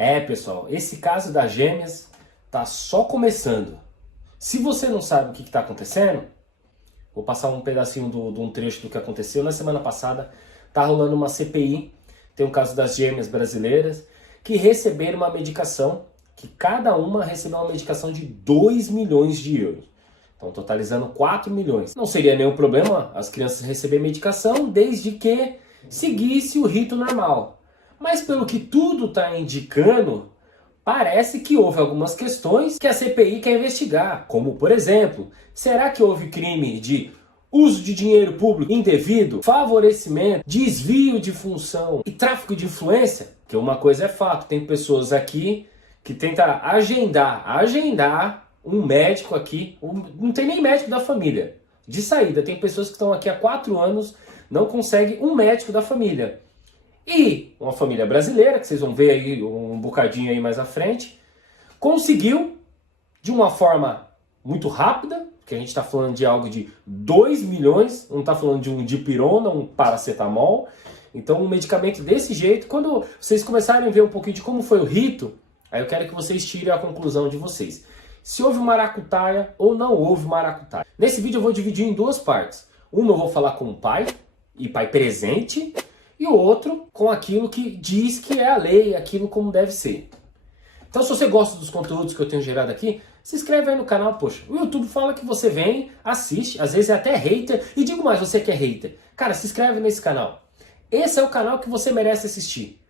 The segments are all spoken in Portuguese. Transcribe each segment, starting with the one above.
É, pessoal, esse caso das gêmeas tá só começando. Se você não sabe o que está acontecendo, vou passar um pedacinho de um trecho do que aconteceu. Na semana passada, tá rolando uma CPI, tem o caso das gêmeas brasileiras, que receberam uma medicação, que cada uma recebeu uma medicação de 2 milhões de euros. Então, totalizando 4 milhões. Não seria nenhum problema as crianças receberem medicação, desde que seguisse o rito normal. Mas pelo que tudo está indicando, parece que houve algumas questões que a CPI quer investigar. Como, por exemplo, será que houve crime de uso de dinheiro público indevido, favorecimento, desvio de função e tráfico de influência? Que uma coisa é fato, tem pessoas aqui que tentam agendar um médico aqui, não tem nem médico da família. De saída, tem pessoas que estão aqui há 4 anos, não conseguem um médico da família. E uma família brasileira, que vocês vão ver aí um bocadinho aí mais à frente, conseguiu, de uma forma muito rápida, porque a gente está falando de algo de 2 milhões, não está falando de um dipirona, um paracetamol. Então um medicamento desse jeito, quando vocês começarem a ver um pouquinho de como foi o rito, aí eu quero que vocês tirem a conclusão de vocês. Se houve maracutaia ou não houve maracutaia. Nesse vídeo eu vou dividir em 2 partes. Uma eu vou falar com o pai, e pai presente, e o outro com aquilo que diz que é a lei, aquilo como deve ser. Então se você gosta dos conteúdos que eu tenho gerado aqui, se inscreve aí no canal, poxa. O YouTube fala que você vem, assiste, às vezes é até hater, e digo mais, você que é hater. Cara, se inscreve nesse canal. Esse é o canal que você merece assistir.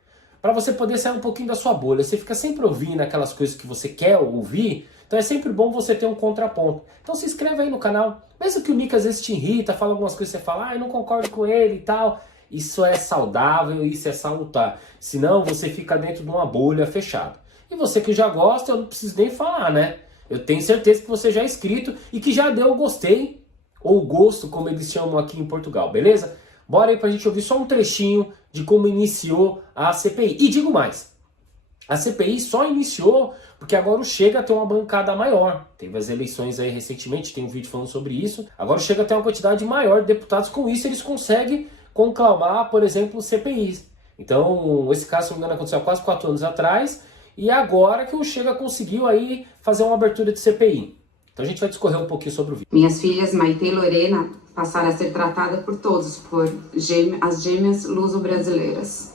Para você poder sair um pouquinho da sua bolha. Você fica sempre ouvindo aquelas coisas que você quer ouvir, então é sempre bom você ter um contraponto. Então se inscreve aí no canal. Mesmo que o Nick às vezes te irrita, fala algumas coisas que você fala, eu não concordo com ele e tal. Isso é saudável, isso é salutar. Senão você fica dentro de uma bolha fechada. E você que já gosta, eu não preciso nem falar, né? Eu tenho certeza que você já é inscrito e que já deu o gostei, ou gosto, como eles chamam aqui em Portugal, beleza? Bora aí pra gente ouvir só um trechinho de como iniciou a CPI. E digo mais, a CPI só iniciou porque agora o Chega tem uma bancada maior. Teve as eleições aí recentemente, tem um vídeo falando sobre isso. Agora o Chega tem uma quantidade maior de deputados, com isso eles conseguem conclamar, por exemplo, CPIs. Então, esse caso, se não me engano, aconteceu há quase 4 anos atrás, e agora que o Chega conseguiu aí fazer uma abertura de CPI. Então a gente vai discorrer um pouquinho sobre o vídeo. Minhas filhas Maite e Lorena passaram a ser tratadas por todos por as gêmeas luso-brasileiras.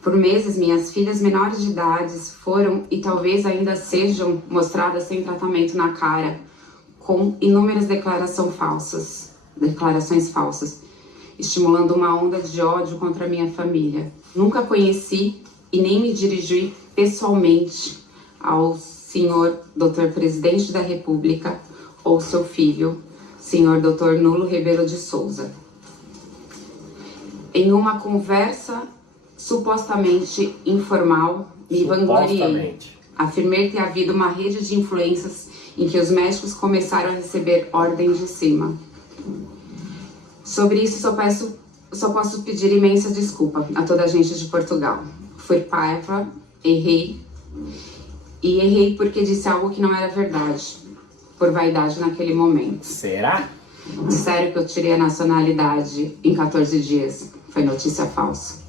Por meses, minhas filhas menores de idade foram e talvez ainda sejam mostradas sem tratamento na cara, com inúmeras declarações falsas, estimulando uma onda de ódio contra a minha família. Nunca conheci e nem me dirigi pessoalmente ao senhor Dr. Presidente da República ou seu filho, senhor Dr. Nulo Rebelo de Souza. Em uma conversa supostamente informal, me vangloriei. Afirmei ter havido uma rede de influências em que os médicos começaram a receber ordens de cima. Sobre isso, só posso pedir imensa desculpa a toda a gente de Portugal. Fui parva, errei. E errei porque disse algo que não era verdade, por vaidade naquele momento. Será? Disseram que eu tirei a nacionalidade em 14 dias. Foi notícia falsa.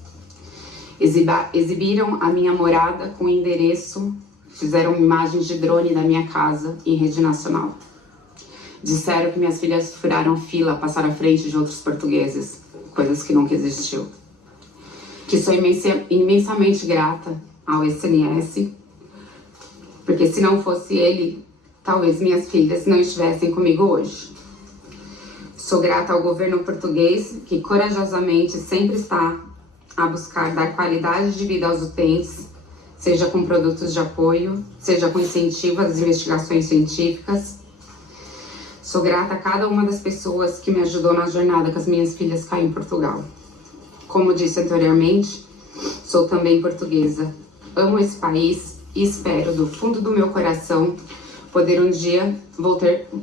Exibiram a minha morada com endereço, fizeram imagens de drone da minha casa em rede nacional. Disseram que minhas filhas furaram fila, passaram à frente de outros portugueses, coisas que nunca existiu. Que sou imensamente grata ao SNS, porque se não fosse ele, talvez minhas filhas não estivessem comigo hoje. Sou grata ao governo português, que corajosamente sempre está a buscar dar qualidade de vida aos utentes, seja com produtos de apoio, seja com incentivo às investigações científicas. Sou grata a cada uma das pessoas que me ajudou na jornada que as minhas filhas caem em Portugal. Como disse anteriormente, sou também portuguesa. Amo esse país e espero, do fundo do meu coração, poder um dia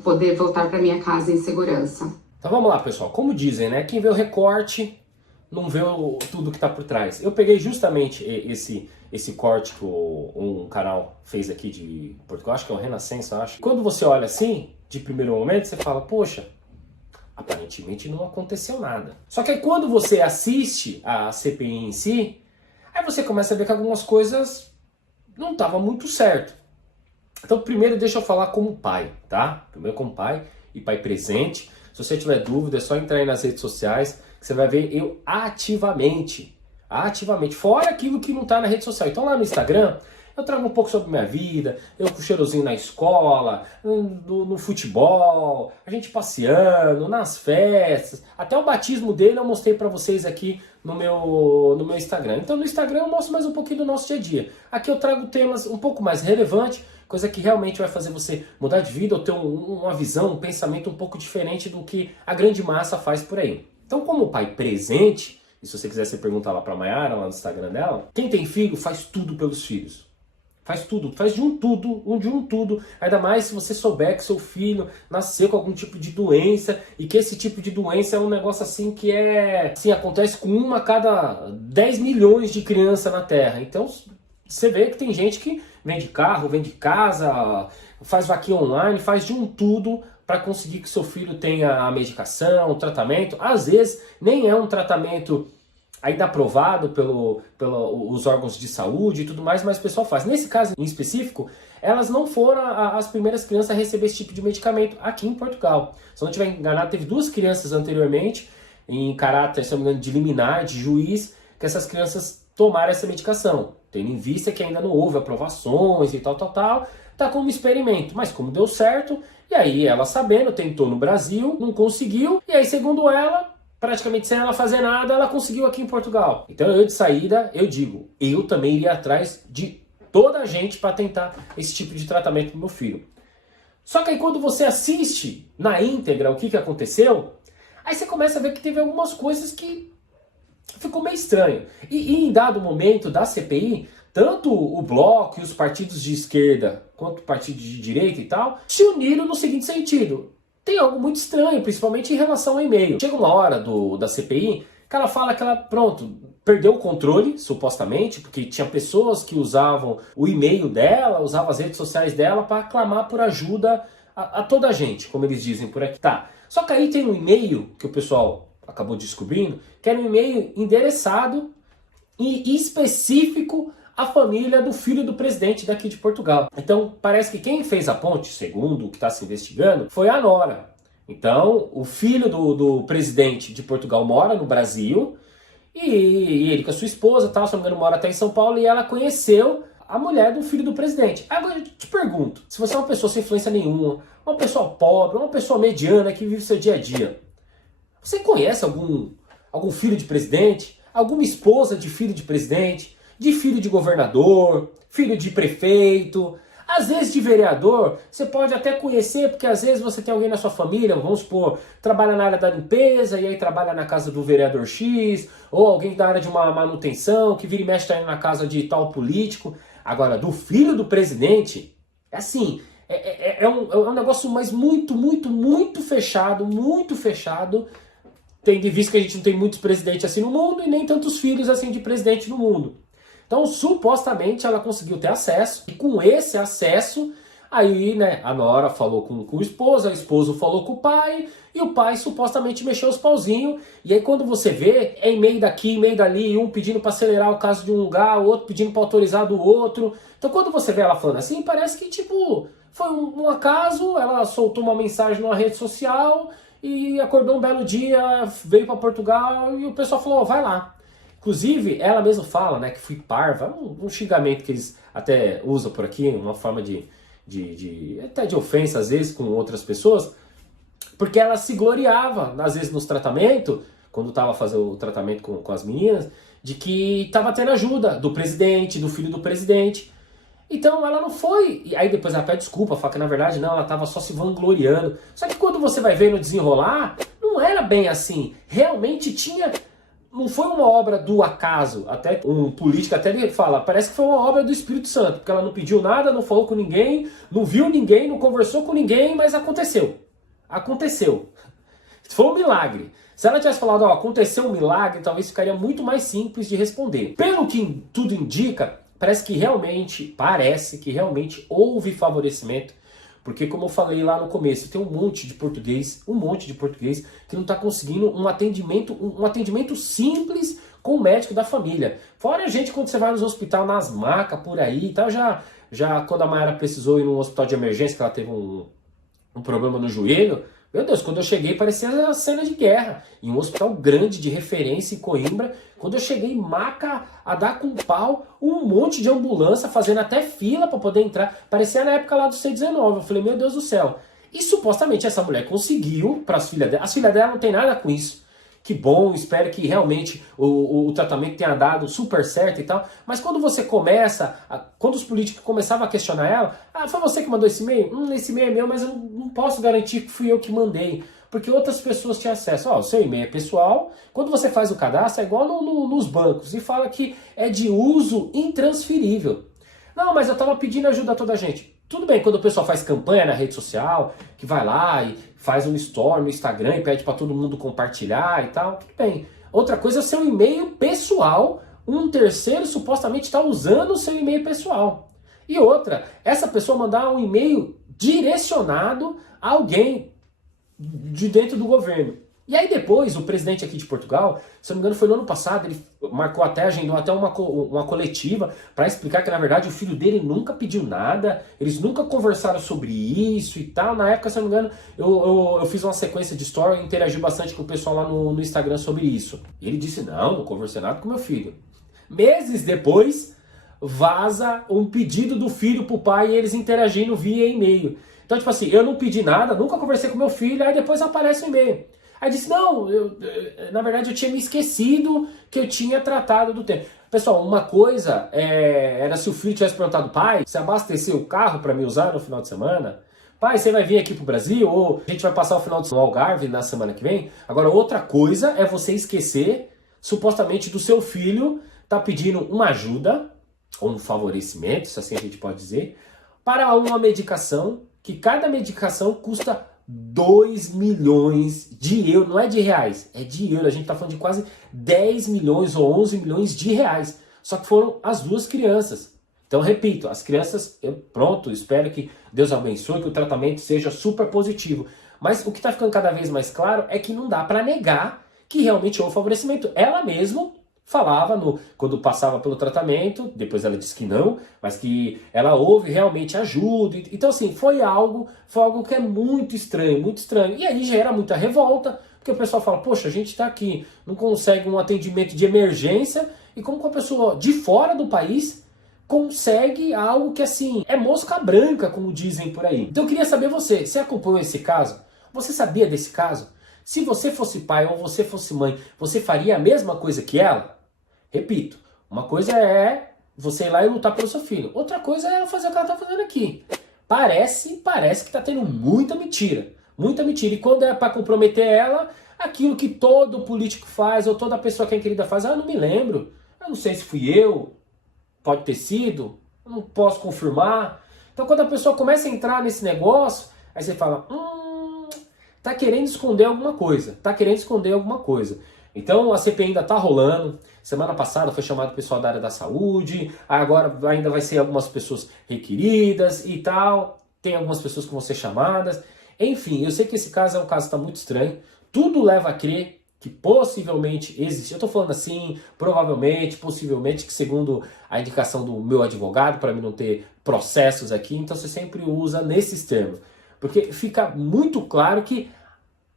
poder voltar para minha casa em segurança. Então vamos lá, pessoal. Como dizem, né? Quem vê o recorte não vê tudo que está por trás. Eu peguei justamente esse corte que um canal fez aqui de Portugal, acho que é o Renascença, acho. Quando você olha assim, de primeiro momento, você fala, poxa, aparentemente não aconteceu nada. Só que aí quando você assiste a CPI em si, aí Aí você começa a ver que algumas coisas não estavam muito certo. Então primeiro deixa eu falar como pai, tá? Primeiro como pai e pai presente. Se você tiver dúvida é só entrar aí nas redes sociais que você vai ver eu ativamente, fora aquilo que não está na rede social. Então lá no Instagram eu trago um pouco sobre minha vida, eu com o cheirozinho na escola, no futebol, a gente passeando, nas festas, até o batismo dele eu mostrei para vocês aqui no meu Instagram. Então no Instagram eu mostro mais um pouquinho do nosso dia a dia. Aqui eu trago temas um pouco mais relevantes, coisa que realmente vai fazer você mudar de vida ou ter uma visão, um pensamento um pouco diferente do que a grande massa faz por aí. Então como pai presente, e se você quiser você perguntar lá pra Mayara, lá no Instagram dela, quem tem filho faz tudo pelos filhos. Faz tudo, faz de um tudo, ainda mais se você souber que seu filho nasceu com algum tipo de doença e que esse tipo de doença é um negócio assim que acontece com uma a cada 10 milhões de crianças na Terra. Então você vê que tem gente que vende carro, vende casa, faz vaquinha online, faz de um tudo para conseguir que seu filho tenha a medicação, o tratamento. Às vezes nem é um tratamento ainda aprovado pelos órgãos de saúde e tudo mais, mas o pessoal faz. Nesse caso em específico, elas não foram as primeiras crianças a receber esse tipo de medicamento aqui em Portugal. Se eu não estiver enganado, teve 2 crianças anteriormente, em caráter, se não me engano, de liminar, de juiz, que essas crianças tomaram essa medicação, tendo em vista que ainda não houve aprovações e tal, tá como experimento. Mas como deu certo, e aí ela sabendo, tentou no Brasil, não conseguiu, e aí segundo ela, praticamente sem ela fazer nada, ela conseguiu aqui em Portugal. Então eu de saída, eu digo, eu também iria atrás de toda a gente para tentar esse tipo de tratamento pro meu filho. Só que aí quando você assiste na íntegra o que aconteceu, aí você começa a ver que teve algumas coisas que ficou meio estranho. E em dado momento da CPI, tanto o Bloco e os partidos de esquerda, quanto o partido de direita e tal, se uniram no seguinte sentido. Tem algo muito estranho, principalmente em relação ao e-mail. Chega uma hora da CPI que ela fala que ela, pronto, perdeu o controle, supostamente, porque tinha pessoas que usavam o e-mail dela, usavam as redes sociais dela para clamar por ajuda a toda a gente, como eles dizem por aqui. Tá. Só que aí tem um e-mail que o pessoal acabou descobrindo, que era um e-mail endereçado e específico à família do filho do presidente daqui de Portugal. Então parece que quem fez a ponte, segundo o que está se investigando, foi a nora. Então o filho do presidente de Portugal mora no Brasil e ele com a sua esposa, tal, se não me engano, mora até em São Paulo, e ela conheceu a mulher do filho do presidente. Agora eu te pergunto, se você é uma pessoa sem influência nenhuma, uma pessoa pobre, uma pessoa mediana que vive seu dia a dia, você conhece algum filho de presidente? Alguma esposa de filho de presidente? De filho de governador? Filho de prefeito? Às vezes de vereador? Você pode até conhecer, porque às vezes você tem alguém na sua família, vamos supor, trabalha na área da limpeza e aí trabalha na casa do vereador X, ou alguém da área de uma manutenção, que vira e mexe tá indo na casa de tal político. Agora, do filho do presidente, é assim, é um negócio mas muito fechado, tendo em vista que a gente não tem muitos presidentes assim no mundo e nem tantos filhos assim de presidente no mundo. Então, supostamente, ela conseguiu ter acesso, e com esse acesso, aí, né, a nora falou com o esposo falou com o pai, e o pai supostamente mexeu os pauzinhos, e aí quando você vê, é e-mail daqui, e-mail dali, um pedindo para acelerar o caso de um lugar, o outro pedindo para autorizar do outro. Então, quando você vê ela falando assim, parece que, tipo, foi um acaso, ela soltou uma mensagem numa rede social, e acordou um belo dia, veio para Portugal e o pessoal falou, oh, vai lá. Inclusive, ela mesma fala, né, que fui parva, um xingamento que eles até usam por aqui, uma forma até de ofensa às vezes com outras pessoas, porque ela se gloriava, às vezes nos tratamentos, quando estava fazendo o tratamento com as meninas, de que estava tendo ajuda do presidente, do filho do presidente. Então ela não foi, e aí depois ela pede desculpa, fala que na verdade não, ela estava só se vangloriando. Só que quando você vai ver no desenrolar, não era bem assim. Realmente tinha, não foi uma obra do acaso. Até um político até ele fala, parece que foi uma obra do Espírito Santo, porque ela não pediu nada, não falou com ninguém, não viu ninguém, não conversou com ninguém, mas aconteceu. Aconteceu. Foi um milagre. Se ela tivesse falado, ó, aconteceu um milagre, talvez ficaria muito mais simples de responder. Pelo que tudo indica, parece que realmente houve favorecimento, porque como eu falei lá no começo, tem um monte de português que não está conseguindo um atendimento simples com o médico da família. Fora a gente quando você vai nos hospitais, nas macas, por aí e tal, já quando a Mayara precisou ir num hospital de emergência, que ela teve um problema no joelho, meu Deus, quando eu cheguei parecia a cena de guerra. Em um hospital grande de referência em Coimbra, quando eu cheguei, maca a dar com pau, um monte de ambulância fazendo até fila para poder entrar. Parecia na época lá do C19. Eu falei, meu Deus do céu. E supostamente essa mulher conseguiu para as filhas dela. As filhas dela não tem nada com isso. Que bom, espero que realmente o tratamento tenha dado super certo e tal. Mas quando você começa, quando os políticos começavam a questionar ela, foi você que mandou esse e-mail? Esse e-mail é meu, mas eu não posso garantir que fui eu que mandei. Porque outras pessoas tinham acesso. O seu e-mail é pessoal. Quando você faz o cadastro, é igual nos bancos. E fala que é de uso intransferível. Não, mas eu estava pedindo ajuda a toda a gente. Tudo bem, quando o pessoal faz campanha na rede social, que vai lá e faz um story no Instagram e pede para todo mundo compartilhar e tal, tudo bem. Outra coisa é o seu e-mail pessoal, um terceiro supostamente está usando o seu e-mail pessoal. E outra, essa pessoa mandar um e-mail direcionado a alguém de dentro do governo. E aí depois, o presidente aqui de Portugal, se eu não me engano foi no ano passado, ele marcou até, agendou até uma coletiva para explicar que na verdade o filho dele nunca pediu nada, eles nunca conversaram sobre isso e tal. Na época, se eu não me engano, eu fiz uma sequência de story e interagi bastante com o pessoal lá no Instagram sobre isso. E ele disse, não conversei nada com meu filho. Meses depois, vaza um pedido do filho pro pai e eles interagindo via e-mail. Então, tipo assim, eu não pedi nada, nunca conversei com meu filho, aí depois aparece o e-mail. Aí disse, não, na verdade eu tinha me esquecido que eu tinha tratado do tempo. Pessoal, uma coisa era se o filho tivesse perguntado, pai, você abasteceu o carro para me usar no final de semana? Pai, você vai vir aqui pro Brasil? Ou a gente vai passar o final de semana no Algarve na semana que vem? Agora, outra coisa é você esquecer, supostamente, do seu filho tá pedindo uma ajuda, ou um favorecimento, se assim a gente pode dizer, para uma medicação, que cada medicação custa 2 milhões de euros, não é de reais, é de euros. A gente está falando de quase 10 milhões ou 11 milhões de reais. Só que foram as duas crianças. Então, repito, as crianças, pronto, espero que Deus abençoe, que o tratamento seja super positivo. Mas o que está ficando cada vez mais claro é que não dá para negar que realmente houve favorecimento. Ela mesma falava quando passava pelo tratamento, depois ela disse que não, mas que ela houve realmente ajuda. Então assim, foi algo que é muito estranho, muito estranho. E aí gera muita revolta, porque o pessoal fala, poxa, a gente está aqui, não consegue um atendimento de emergência, e como que a pessoa de fora do país consegue algo que assim, é mosca branca, como dizem por aí. Então eu queria saber você acompanhou esse caso? Você sabia desse caso? Se você fosse pai ou você fosse mãe, você faria a mesma coisa que ela? Repito, uma coisa é você ir lá e lutar pelo seu filho. Outra coisa é fazer o que ela está fazendo aqui. Parece que está tendo muita mentira. Muita mentira. E quando é para comprometer ela, aquilo que todo político faz, ou toda pessoa que é querida faz, eu não me lembro. Eu não sei se fui eu, pode ter sido, eu não posso confirmar. Então quando a pessoa começa a entrar nesse negócio, aí você fala, tá querendo esconder alguma coisa. Tá querendo esconder alguma coisa. Então a CPI ainda está rolando. Semana passada foi chamado o pessoal da área da saúde, agora ainda vai ser algumas pessoas requeridas e tal, tem algumas pessoas que vão ser chamadas. Enfim, eu sei que esse caso é um caso que está muito estranho, tudo leva a crer que possivelmente existe. Eu estou falando assim, provavelmente, possivelmente, que segundo a indicação do meu advogado, para mim não ter processos aqui, então você sempre usa nesses termos. Porque fica muito claro que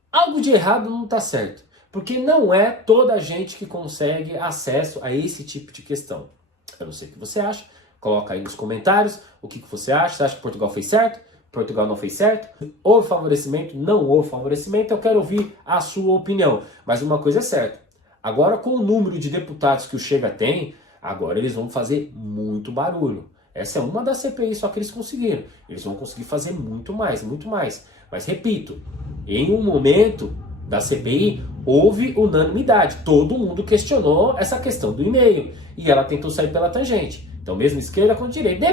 algo de errado não está certo. Porque não é toda a gente que consegue acesso a esse tipo de questão. Eu não sei o que você acha. Coloca aí nos comentários o que você acha. Você acha que Portugal fez certo? Portugal não fez certo? Houve favorecimento? Não houve favorecimento? Eu quero ouvir a sua opinião. Mas uma coisa é certa. Agora, com o número de deputados que o Chega tem, agora eles vão fazer muito barulho. Essa é uma das CPIs só que eles conseguiram. Eles vão conseguir fazer muito mais, muito mais. Mas repito, em um momento da CPI, houve unanimidade. Todo mundo questionou essa questão do e-mail. E ela tentou sair pela tangente. Então, mesmo esquerda com direita.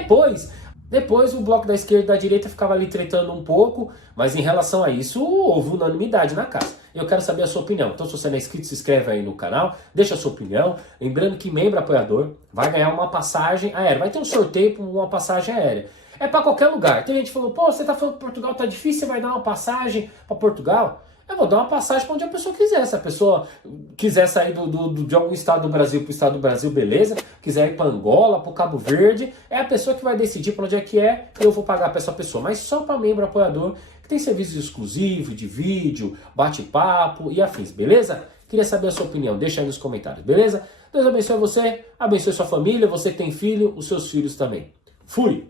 Depois o bloco da esquerda e da direita ficava ali tretando um pouco. Mas em relação a isso, houve unanimidade na casa. Eu quero saber a sua opinião. Então, se você não é inscrito, se inscreve aí no canal. Deixa a sua opinião. Lembrando que membro apoiador vai ganhar uma passagem aérea. Vai ter um sorteio para uma passagem aérea. É para qualquer lugar. Tem gente que falou, pô, você tá falando que Portugal tá difícil, você vai dar uma passagem para Portugal? Eu vou dar uma passagem para onde a pessoa quiser. Se a pessoa quiser sair de algum estado do Brasil para o estado do Brasil, beleza. Quiser ir para Angola, para o Cabo Verde, é a pessoa que vai decidir para onde é que é, eu vou pagar para essa pessoa. Mas só para membro apoiador, que tem serviços exclusivos, de vídeo, bate-papo e afins, beleza? Queria saber a sua opinião, deixa aí nos comentários, beleza? Deus abençoe você, abençoe sua família, você que tem filho, os seus filhos também. Fui!